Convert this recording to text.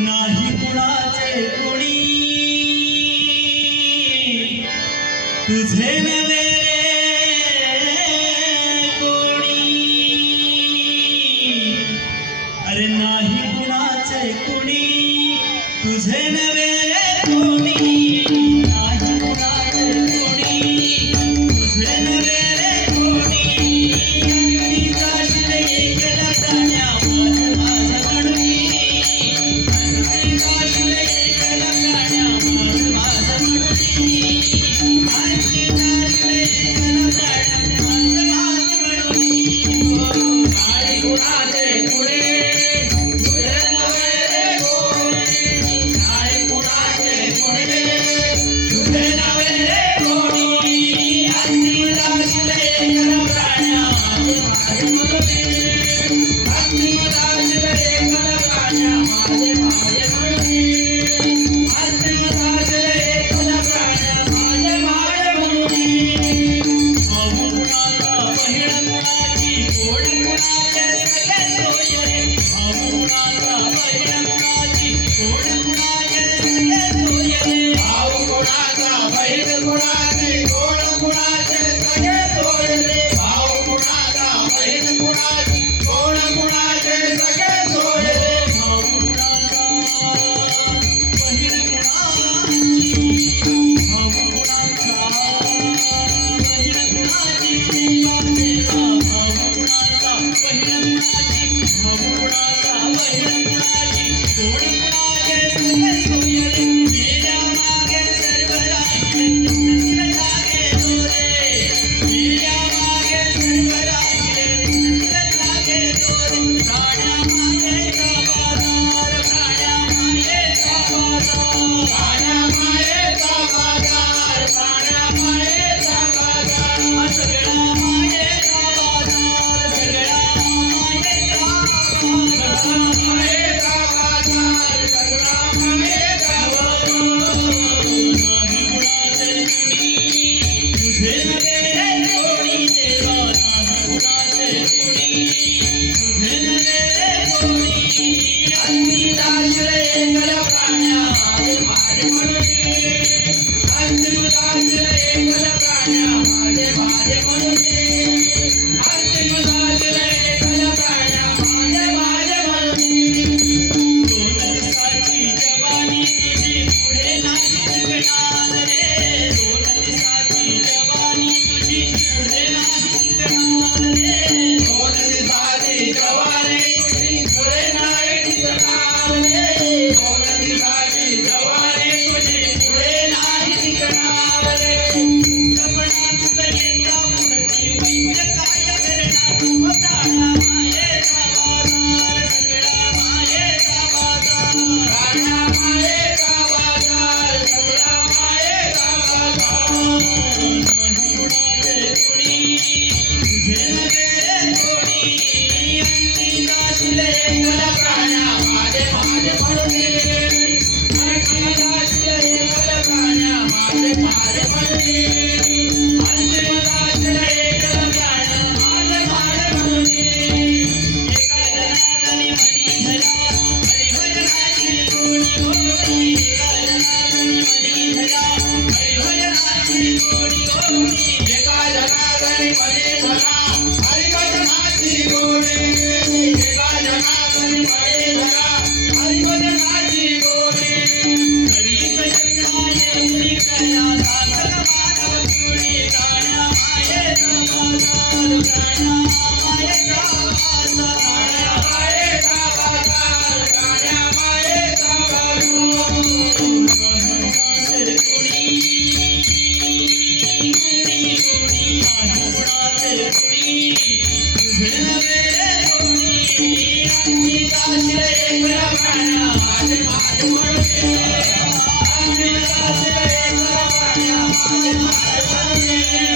नाही कुणाचे कोणी तुझे नवे रे कोणी अरे नाही कुणाचे कोणी तुझे नवे रे कोणी नाही कुणाचे कोणी तुझे नवे रे कोणी अंगणी जाशील एकला प्राण्या माझ म्हणून अंगणी जाशील एकला प्राण्या माझ म्हणून अंगणी जाशील एकला प्राण्या माझ म्हणून नाही कुणाचे कोणी तुझे नवे रे कोणी नाही कुणाचे कोणी तुझे नवे रे कोणी अंगणी जाशील एकला प्राण्या माझ म्हणून अंगणी जाशील एकला प्राण्या माझ म्हणून अंगणी जाशील एकला प्राण्या माझ म्हणून भाऊ कुणाचा बहीण कुणाची गोड कुणाचे सगळे सोय रे भाऊ कुणाचा बहीण कुणाची गोड कुणाचे सगळे सोय रे भाऊ कुणाचा बहीण कुणाची गोड कुणाचे सगळे सोय रे भाऊ कुणाचा बहीण कुणाची गोड कुणाचे सगळे सोय रे भाऊ कुणाचा बहीण कुणाची भाऊ कुणाचा बहीण कुणाची देवा देवा भाऊ कुणाचा बहीण कुणाची भाऊ कुणाचा बहीण कुणाची गोड कुणाचे सगळे सोय रे मेल्या मागे सर्व राहिले नसलं लागे दोरे मेल्या मागे सर्व राहिले नसलं लागे दोरे प्राण्या मायेचा बाजार प्राण्या मायेचा बाजार प्राण्या मायेचा बाजार सगळा मायेचा बाजार सगळा मायेचा बाजार सगळा मायेचा बाजार नाही कुणाचे कोणी तुझे नवे रे कोणी देवा नाही कुणाचे कोणी तुझे नवे रे कोणी अंगणी जाशील एकला प्राण्या माझ म्हणून अंगणी जाशील एकला प्राण्या माझ म्हणून अंगणी जाशील एकला प्राण्या माझ म्हणून दोन दिवसाची जवानी तुझी पुढे नाही टिकणार रे दोन दिवसाची जवानी तुझी पुढे नाही टिकणार रे दोन दिवसाची जवानी तुझी पुढे नाही टिकणार रे दोन दिवसाची जवानी तुझी पुढे नाही टिकणार रे लपणात येता पुढची वैद्य काय करणार प्राण्या मायेचा बाजार सगळा मायेचा बाजार प्राण्या मायेचा बाजार सगळा मायेचा बाजार नाही कुणाचे कोणी तुझे नवे रे कोणी अंगणी जाशील एकला प्राण्या माझ म्हणून अंगणी जाशील एकला प्राण्या माझ म्हणून अंगणी जाशील एकला प्राण्या माझ म्हणून एका जनार्दनी मणी धरा हरिभजनाची गोडी गोडी एका जनार्दनी मणी धरा हरिभजनाची गोडी गोडी एका जनार्दनी मणी धरा हरिभजनाची गोडी एका जनार्दनी मणी धरा हरिभजनाची गोडी करीत यत्ना येऊनी कया साधक मानव चुडी प्राण्या मायेचा बाजार प्राण्या मायेचा बाजार प्राण्या मायेचा बाजार प्राण्या मायेचा बाजार नाही कुणाचे कोणी कोणी कोणी नाही कुणाचे कोणी तुझे नवे रे कोणी अंगणी जाशील एकला प्राण्या माझ म्हणून अंगणी जाशील एकला प्राण्या माझ म्हणून